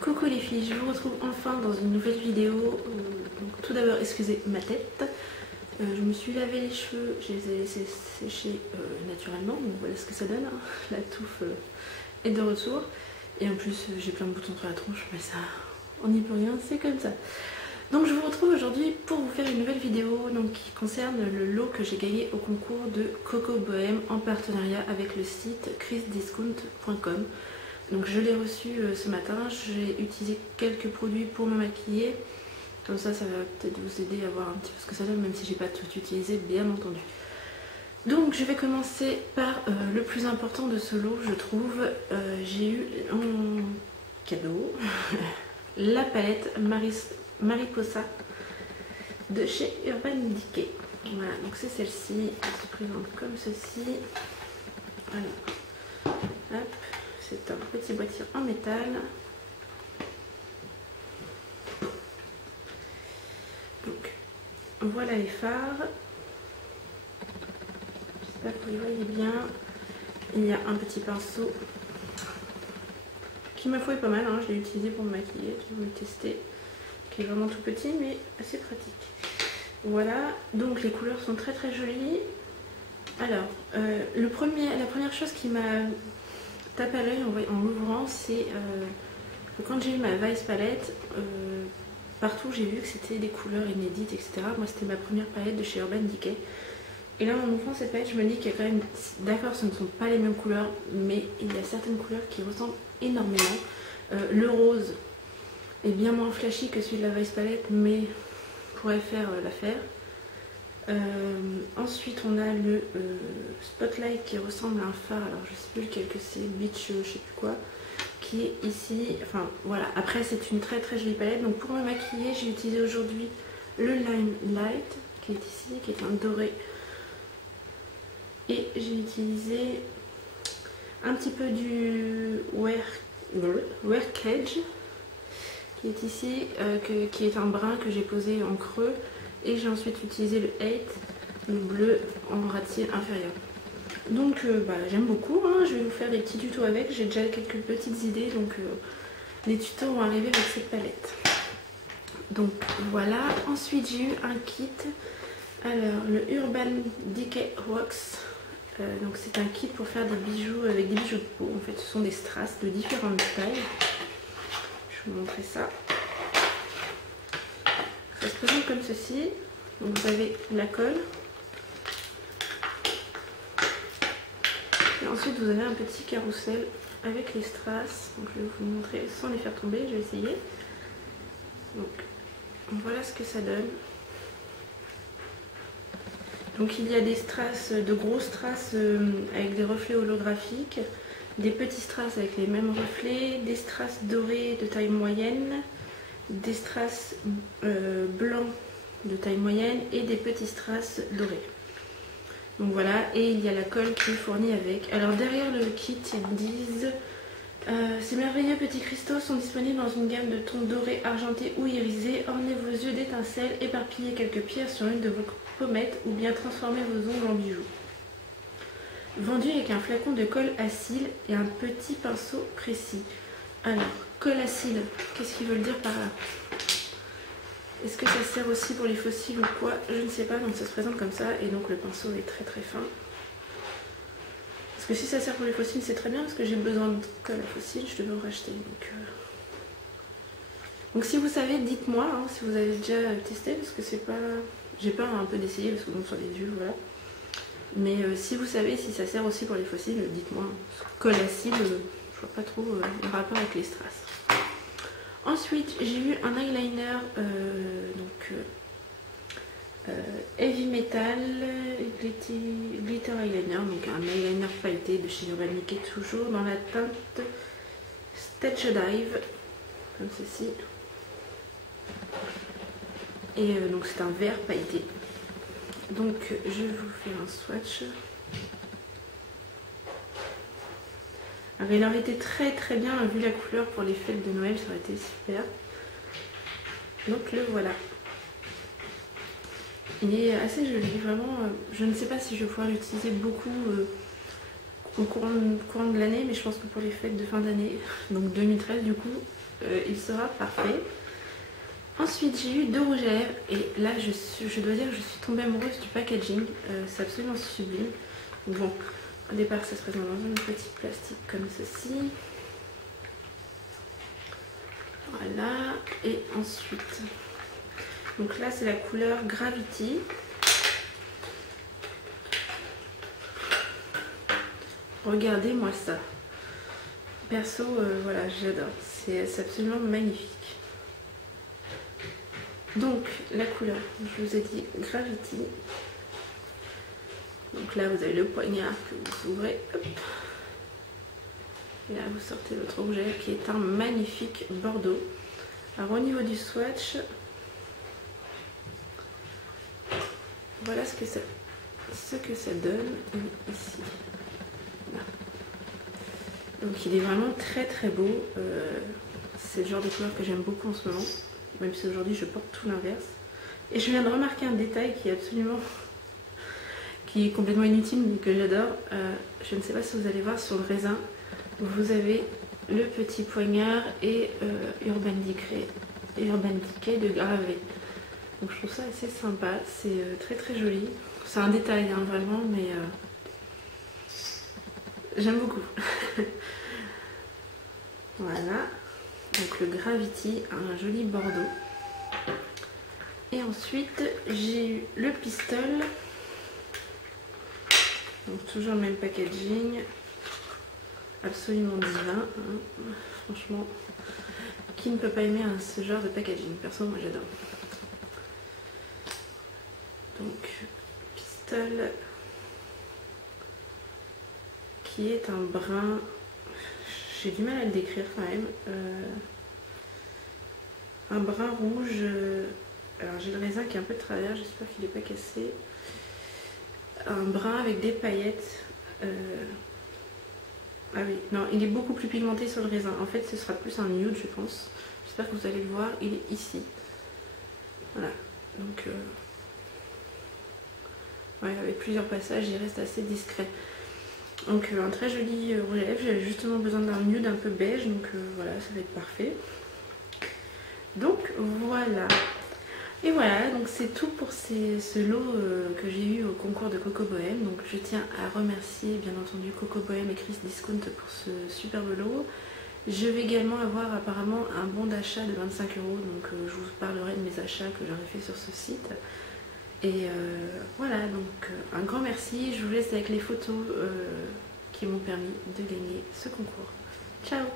Coucou les filles, je vous retrouve enfin dans une nouvelle vidéo. Donc tout d'abord, excusez ma tête. Je me suis lavé les cheveux, je les ai laissés sécher naturellement. Donc voilà ce que ça donne. Hein. La touffe est de retour. Et en plus, j'ai plein de boutons sur la tronche, mais ça, on n'y peut rien, c'est comme ça. Donc je vous retrouve aujourd'hui pour vous faire une nouvelle vidéo donc, qui concerne le lot que j'ai gagné au concours de Coco Bohème en partenariat avec le site chrisdiscount.com. Donc je l'ai reçu ce matin, j'ai utilisé quelques produits pour me maquiller. Comme ça, ça va peut-être vous aider à voir un petit peu ce que ça donne, même si j'ai pas tout utilisé, bien entendu. Donc je vais commencer par le plus important de ce lot, je trouve. J'ai eu en cadeau la palette Mariposa de chez Urban Decay. Voilà, donc c'est celle-ci, elle se présente comme ceci. Voilà, hop. C'est un petit boîtier en métal. Donc, voilà les fards. J'espère que vous les voyez bien. Il y a un petit pinceau qui, ma foi, est pas mal. Hein. Je l'ai utilisé pour me maquiller. Je vais vous le tester. Qui est vraiment tout petit, mais assez pratique. Voilà. Donc, les couleurs sont très très jolies. Alors, la première chose qui m'a tape à l'œil en l'ouvrant, c'est que quand j'ai eu ma Vice palette, partout j'ai vu que c'était des couleurs inédites, etc. Moi c'était ma première palette de chez Urban Decay. Et là en ouvrant cette palette, je me dis qu'il y a quand même, d'accord, ce ne sont pas les mêmes couleurs, mais il y a certaines couleurs qui ressemblent énormément. Le rose est bien moins flashy que celui de la Vice palette, mais pourrait faire l'affaire. Ensuite on a le Spotlight qui ressemble à un phare, alors je sais plus lequel que c'est, Beach je sais plus quoi, qui est ici, enfin voilà. Après c'est une très très jolie palette. Donc pour me maquiller, j'ai utilisé aujourd'hui le Lime Light qui est ici, qui est un doré, et j'ai utilisé un petit peu du Wear Cage qui est ici, qui est un brun que j'ai posé en creux. Et j'ai ensuite utilisé le 8, le bleu en ratier inférieur. Donc j'aime beaucoup, hein. Je vais vous faire des petits tutos avec, j'ai déjà quelques petites idées, donc les tutos vont arriver avec cette palette. Donc voilà, ensuite j'ai eu un kit, alors le Urban Decay Rocks, donc c'est un kit pour faire des bijoux avec des bijoux de peau, en fait ce sont des strass de différentes tailles. Je vais vous montrer ça. Ça se présente comme ceci. Donc vous avez la colle. Et ensuite vous avez un petit carrousel avec les strass. Donc je vais vous montrer sans les faire tomber, je vais essayer. Donc voilà ce que ça donne. Donc il y a des strass, de gros strass avec des reflets holographiques, des petits strass avec les mêmes reflets, des strass dorés de taille moyenne, des strass blancs de taille moyenne et des petits strass dorés. Donc voilà, et il y a la colle qui est fournie avec. Alors derrière le kit, ils disent ces merveilleux petits cristaux sont disponibles dans une gamme de tons dorés, argentés ou irisés. Ornez vos yeux d'étincelles, éparpillez quelques pierres sur une de vos pommettes ou bien transformez vos ongles en bijoux. Vendu avec un flacon de colle à cils et un petit pinceau précis. Alors, colle à cils, qu'est-ce qu'ils veulent dire par là? Est-ce que ça sert aussi pour les fossiles ou quoi? Je ne sais pas, donc ça se présente comme ça, et donc le pinceau est très très fin. Parce que si ça sert pour les fossiles, c'est très bien, parce que j'ai besoin de colle à fossiles, je devais en racheter. Donc si vous savez, dites-moi, hein, si vous avez déjà testé, parce que c'est pas... J'ai peur un peu d'essayer, parce que bon, sur les yeux, voilà. Mais si vous savez si ça sert aussi pour les fossiles, dites-moi. Colle à cils, je vois pas trop le rapport avec les strass. Ensuite, j'ai eu un eyeliner Heavy Metal Glitter Eyeliner, donc un eyeliner pailleté de chez Urban Decay, toujours dans la teinte Stitch Dive, comme ceci. Et donc c'est un vert pailleté. Donc je vais vous faire un swatch. Alors, il aurait été très très bien, vu la couleur pour les fêtes de Noël, ça aurait été super. Donc le voilà. Il est assez joli, vraiment. Je ne sais pas si je vais pouvoir l'utiliser beaucoup au courant de l'année, mais je pense que pour les fêtes de fin d'année, donc 2013 du coup, il sera parfait. Ensuite j'ai eu 2 rouges à lèvres et là je dois dire que je suis tombée amoureuse du packaging, c'est absolument sublime. Bon, au départ ça se présente dans un petit plastique comme ceci. Voilà, et ensuite, donc là c'est la couleur Gravity. Regardez-moi ça. Perso, voilà, j'adore. C'est absolument magnifique. Donc, la couleur, je vous ai dit Gravity. Donc là, vous avez le poignard que vous ouvrez. Hop. Et là, vous sortez votre rouge à lèvres qui est un magnifique bordeaux. Alors, au niveau du swatch, voilà ce que ça donne ici. Voilà. Donc il est vraiment très très beau, c'est le genre de couleur que j'aime beaucoup en ce moment, même si aujourd'hui je porte tout l'inverse. Et je viens de remarquer un détail qui est complètement inutile mais que j'adore. Je ne sais pas si vous allez voir sur le raisin, vous avez le petit poignard et Urban Decay de gravé. Donc je trouve ça assez sympa, c'est très très joli. C'est un détail hein, vraiment, mais j'aime beaucoup. Voilà, donc le Gravity, un joli bordeaux. Et ensuite j'ai eu le Pistol, donc toujours le même packaging, absolument divin, hein. Franchement, qui ne peut pas aimer ce genre de packaging? Perso, moi j'adore. Donc Pistol, qui est un brun, j'ai du mal à le décrire quand même, un brun rouge. Alors j'ai le raisin qui est un peu de travers, j'espère qu'il n'est pas cassé. Un brun avec des paillettes. Ah oui, non, il est beaucoup plus pigmenté sur le raisin. En fait, ce sera plus un nude, je pense. J'espère que vous allez le voir, il est ici. Voilà, donc ouais, avec plusieurs passages, il reste assez discret. Donc un très joli rouge à lèvres. J'avais justement besoin d'un nude un peu beige, donc voilà, ça va être parfait. Donc voilà. Et voilà, donc c'est tout pour ce lot que j'ai eu au concours de Coco Bohème. Donc je tiens à remercier bien entendu Coco Bohème et Chris Discount pour ce superbe lot. Je vais également avoir apparemment un bon d'achat de 25 €, donc je vous parlerai de mes achats que j'aurais fait sur ce site. Et voilà, donc un grand merci. Je vous laisse avec les photos qui m'ont permis de gagner ce concours. Ciao!